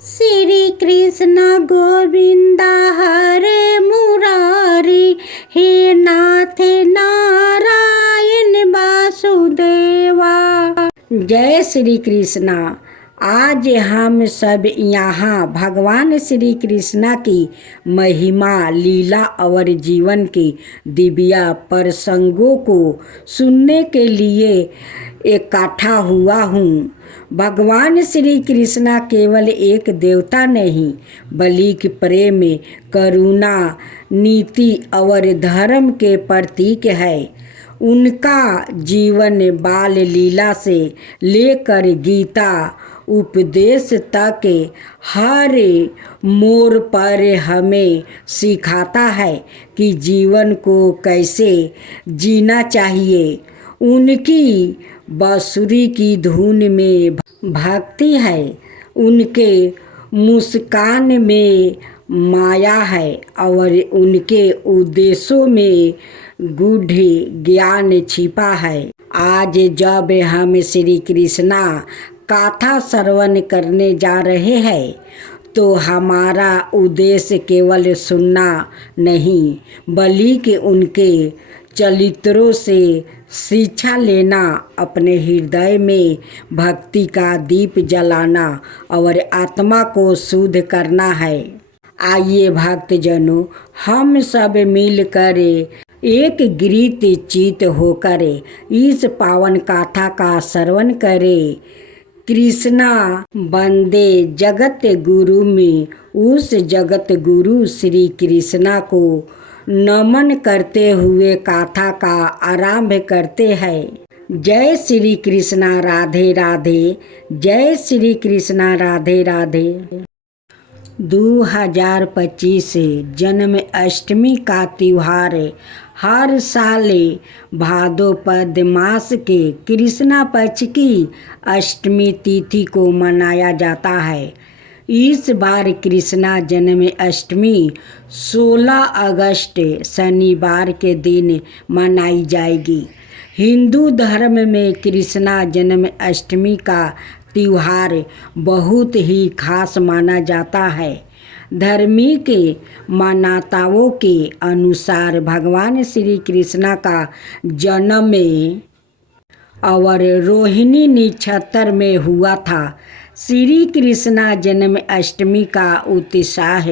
श्री कृष्ण गोविंदा हरे मुरारी, हे नाथ नारायण वासुदेवा। जय श्री कृष्णा। आज हम सब यहाँ भगवान श्री कृष्णा की महिमा, लीला और जीवन के दिव्य प्रसंगों को सुनने के लिए इकट्ठा हुआ हूँ। भगवान श्री कृष्णा केवल एक देवता नहीं, बल्कि प्रेम, करुणा, नीति और धर्म के प्रतीक है। उनका जीवन बाल लीला से लेकर गीता उपदेश तक हर मोड़ पर हमें सिखाता है कि जीवन को कैसे जीना चाहिए। उनकी बांसुरी की धुन में भक्ति है, उनके मुस्कान में माया है और उनके उद्देश्यों में गूढ़ ज्ञान छिपा है। आज जब हम श्री कृष्णा कथा श्रवण करने जा रहे हैं तो हमारा उद्देश्य केवल सुनना नहीं, बल्कि उनके चरित्रों से शिक्षा लेना, अपने हृदय में भक्ति का दीप जलाना और आत्मा को शुद्ध करना है। आइए भक्तजनों, हम सब मिलकर एक गीत चित होकर इस पावन कथा का श्रवण करें। कृष्णा वंदे जगत गुरु में उस जगत गुरु श्री कृष्णा को नमन करते हुए कथा का आरंभ करते हैं। जय श्री कृष्णा, राधे राधे। जय श्री कृष्णा, राधे राधे। 2025 जन्माष्टमी का त्योहार हर साल भाद्रपद मास के कृष्णा पक्ष की अष्टमी तिथि को मनाया जाता है। इस बार कृष्णा जन्माष्टमी 16 अगस्त शनिवार के दिन मनाई जाएगी। हिंदू धर्म में कृष्णा जन्माष्टमी का त्योहार बहुत ही खास माना जाता है। धार्मिक मान्यताओं के अनुसार भगवान श्री कृष्णा का जन्म और रोहिणी नक्षत्र में हुआ था। श्री कृष्णा जन्माष्टमी का उत्साह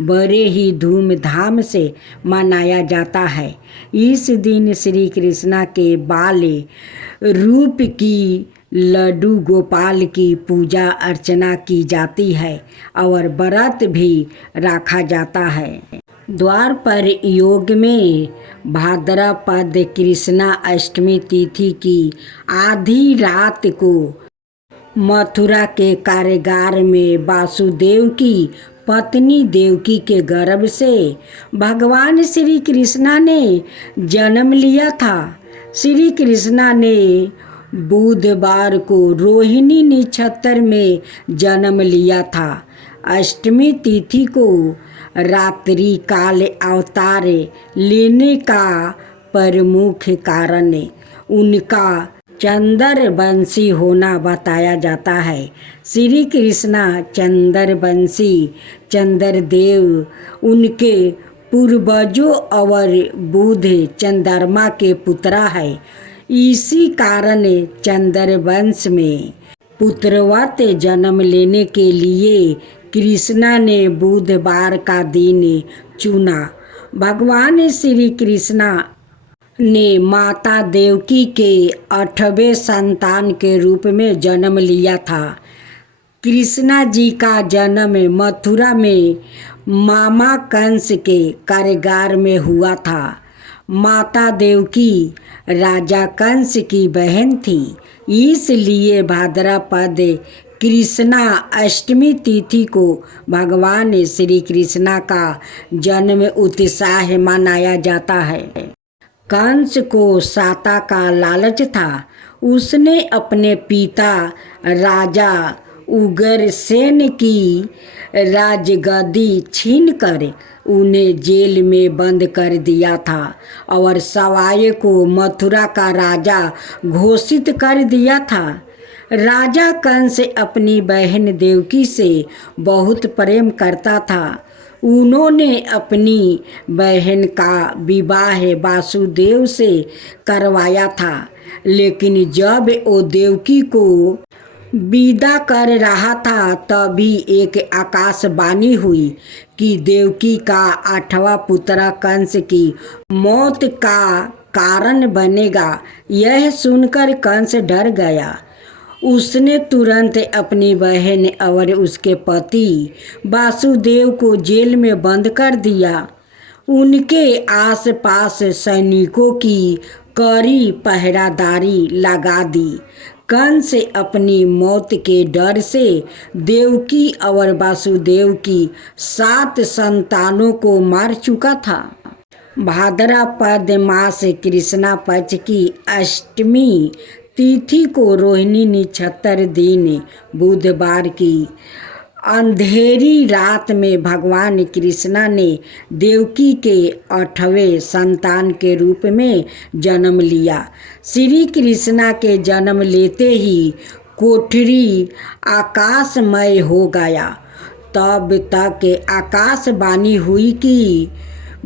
बड़े ही धूमधाम से मनाया जाता है। इस दिन श्री कृष्णा के बाल रूप की लड्डू गोपाल की पूजा अर्चना की जाती है और व्रत भी रखा जाता है। द्वापर युग में भाद्रपद कृष्णा अष्टमी तिथि की आधी रात को मथुरा के कारागार में वासुदेव की पत्नी देवकी के गर्भ से भगवान श्री कृष्णा ने जन्म लिया था। श्री कृष्णा ने बुधवार को रोहिणी नक्षत्र में जन्म लिया था। अष्टमी तिथि को रात्रि काल अवतार लेने का प्रमुख कारण उनका चंद्रवंशी होना बताया जाता है। श्री कृष्णा चंद्रवंशी, चंद्रदेव उनके पूर्वजों और बुध चंद्रमा के पुत्र है। इसी कारण चंद्रवंश में पुत्रवत जन्म लेने के लिए कृष्णा ने बुधवार का दिन चुना। भगवान श्री कृष्णा ने माता देवकी के 8वें संतान के रूप में जन्म लिया था। कृष्णा जी का जन्म मथुरा में मामा कंस के कारागार में हुआ था। माता देवकी राजा कंस की बहन थी, इसलिए भाद्रपद कृष्णा अष्टमी तिथि को भगवान श्री कृष्णा का जन्म उत्साह मनाया जाता है। कंस को साता का लालच था। उसने अपने पिता राजा उग्रसेन की राजगद्दी छीनकर उन्हें जेल में बंद कर दिया था और सवाई को मथुरा का राजा घोषित कर दिया था। राजा कंस अपनी बहन देवकी से बहुत प्रेम करता था। उन्होंने अपनी बहन का विवाह वासुदेव से करवाया था, लेकिन जब वो देवकी को विदा कर रहा था तभी एक आकाशवाणी हुई कि देवकी का 8वां पुत्र कंस की मौत का कारण बनेगा। यह सुनकर कंस डर गया। उसने तुरंत अपनी बहन और उसके पति वासुदेव को जेल में बंद कर दिया। उनके आसपास सैनिकों की कड़ी पहरादारी लगा दी। कंस अपनी मौत के डर से देवकी और वासुदेव की 7 संतानों को मार चुका था। भाद्रपद मास कृष्णा पक्ष की अष्टमी तिथि को रोहिणी नक्षत्र दिन बुधवार की अंधेरी रात में भगवान कृष्णा ने देवकी के 8वें संतान के रूप में जन्म लिया। श्री कृष्णा के जन्म लेते ही कोठरी आकाशमय हो गया। तब तक आकाशवाणी हुई कि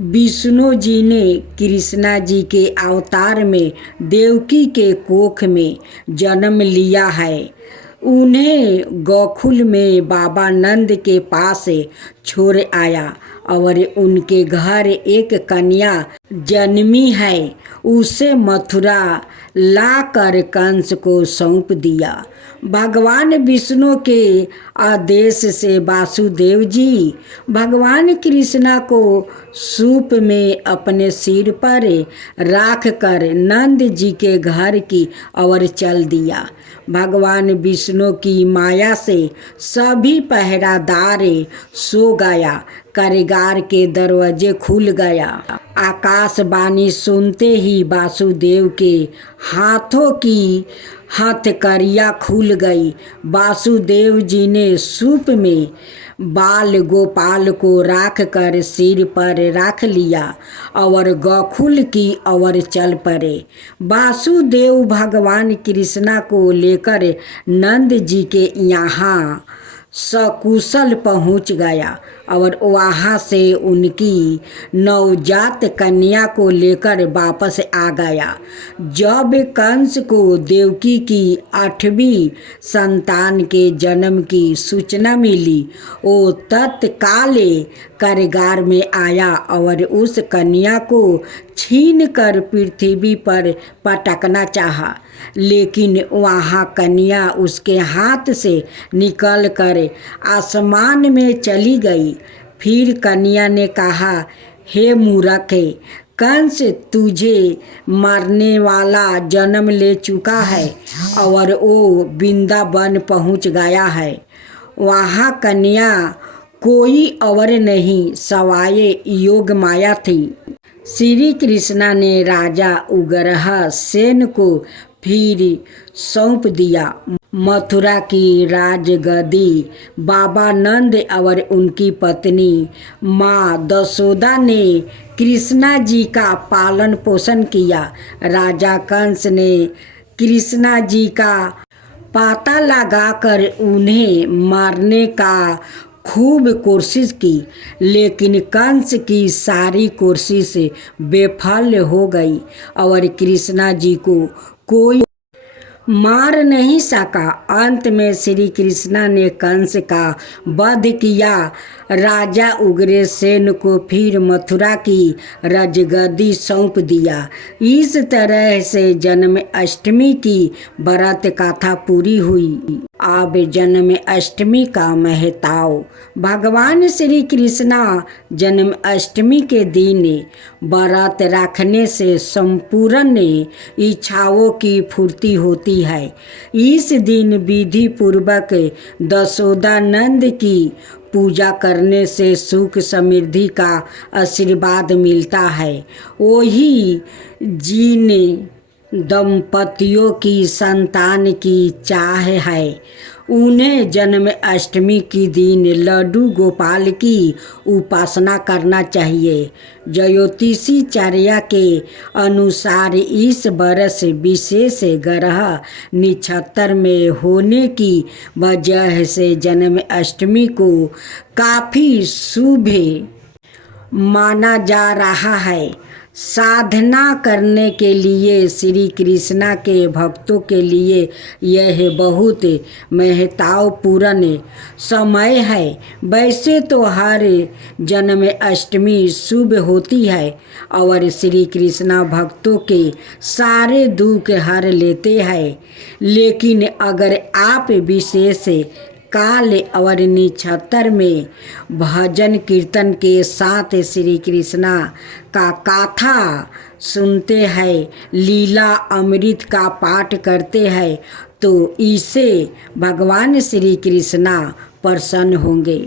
विष्णु जी ने कृष्णा जी के अवतार में देवकी के कोख में जन्म लिया है। उन्हें गोकुल में बाबा नंद के पास छोड़ आया और उनके घर एक कन्या जन्मी है। उसे मथुरा लाकर कंस को सौंप दिया। भगवान विष्णु के आदेश से वासुदेव जी भगवान कृष्णा को सूप में अपने सिर पर रख कर नंद जी के घर की ओर चल दिया। भगवान विष्णु की माया से सभी पहरादार सो गया। कारागार के दरवाजे खुल गया। आकाशवाणी सुनते ही वासुदेव के हाथों की हथकड़ियाँ खुल गई। वासुदेव जी ने सूप में बाल गोपाल को रख कर सिर पर रख लिया और गोकुल की ओर चल पड़े। वासुदेव भगवान कृष्णा को लेकर नंद जी के यहाँ सकुशल पहुँच गया और वहाँ से उनकी नवजात कन्या को लेकर वापस आ गया। जब कंस को देवकी की 8वीं संतान के जन्म की सूचना मिली, वो तत्काल कारागार में आया और उस कन्या को छीन कर पृथ्वी पर पटकना चाहा, लेकिन वहाँ कन्या उसके हाथ से निकल कर आसमान में चली गई। फिर कन्या ने कहा, हे मूर्ख, कंस तुझे मारने वाला जन्म ले चुका है और वो वृंदावन पहुँच गया है। वहाँ कन्या कोई और नहीं सवाए योग माया थी। श्री कृष्णा ने राजा उग्रह सेन को फिर सौंप दिया। मथुरा की राजगद्दी बाबा नंद और उनकी पत्नी माँ दशोदा ने कृष्णा जी का पालन पोषण किया। राजा कंस ने कृष्णा जी का पता लगाकर उन्हें मारने का खूब कोशिश की, लेकिन कंस की सारी कोशिश बेफल हो गई और कृष्णा जी को कोई मार नहीं सका। अंत में श्री कृष्णा ने कंस का वध किया। राजा उग्रसेन को फिर मथुरा की राजगद्दी सौंप दिया। इस तरह से जन्माष्टमी की व्रत कथा पूरी हुई। अब जन्माष्टमी का महत्व। भगवान श्री कृष्णा जन्माष्टमी के दिन व्रत रखने से संपूर्ण इच्छाओं की पूर्ति होती है। इस दिन विधि पूर्वक दशोदानंद की पूजा करने से सुख समृद्धि का आशीर्वाद मिलता है। वही जिन दंपतियों की संतान की चाह है, उन्हें जन्माष्टमी की दिन लड्डू गोपाल की उपासना करना चाहिए। ज्योतिषीचार्य के अनुसार इस वर्ष विशेष ग्रह नक्षत्र में होने की वजह से जन्माष्टमी को काफ़ी शुभ माना जा रहा है। साधना करने के लिए श्री कृष्णा के भक्तों के लिए यह बहुत महत्वपूर्ण समय है। वैसे तो हर जन्माष्टमी शुभ होती है और श्री कृष्णा भक्तों के सारे दुख हर लेते हैं, लेकिन अगर आप विशेष काल और नक्षत्र में भजन कीर्तन के साथ श्री कृष्णा का गाथा सुनते हैं, लीला अमृत का पाठ करते हैं, तो इससे भगवान श्री कृष्णा प्रसन्न होंगे।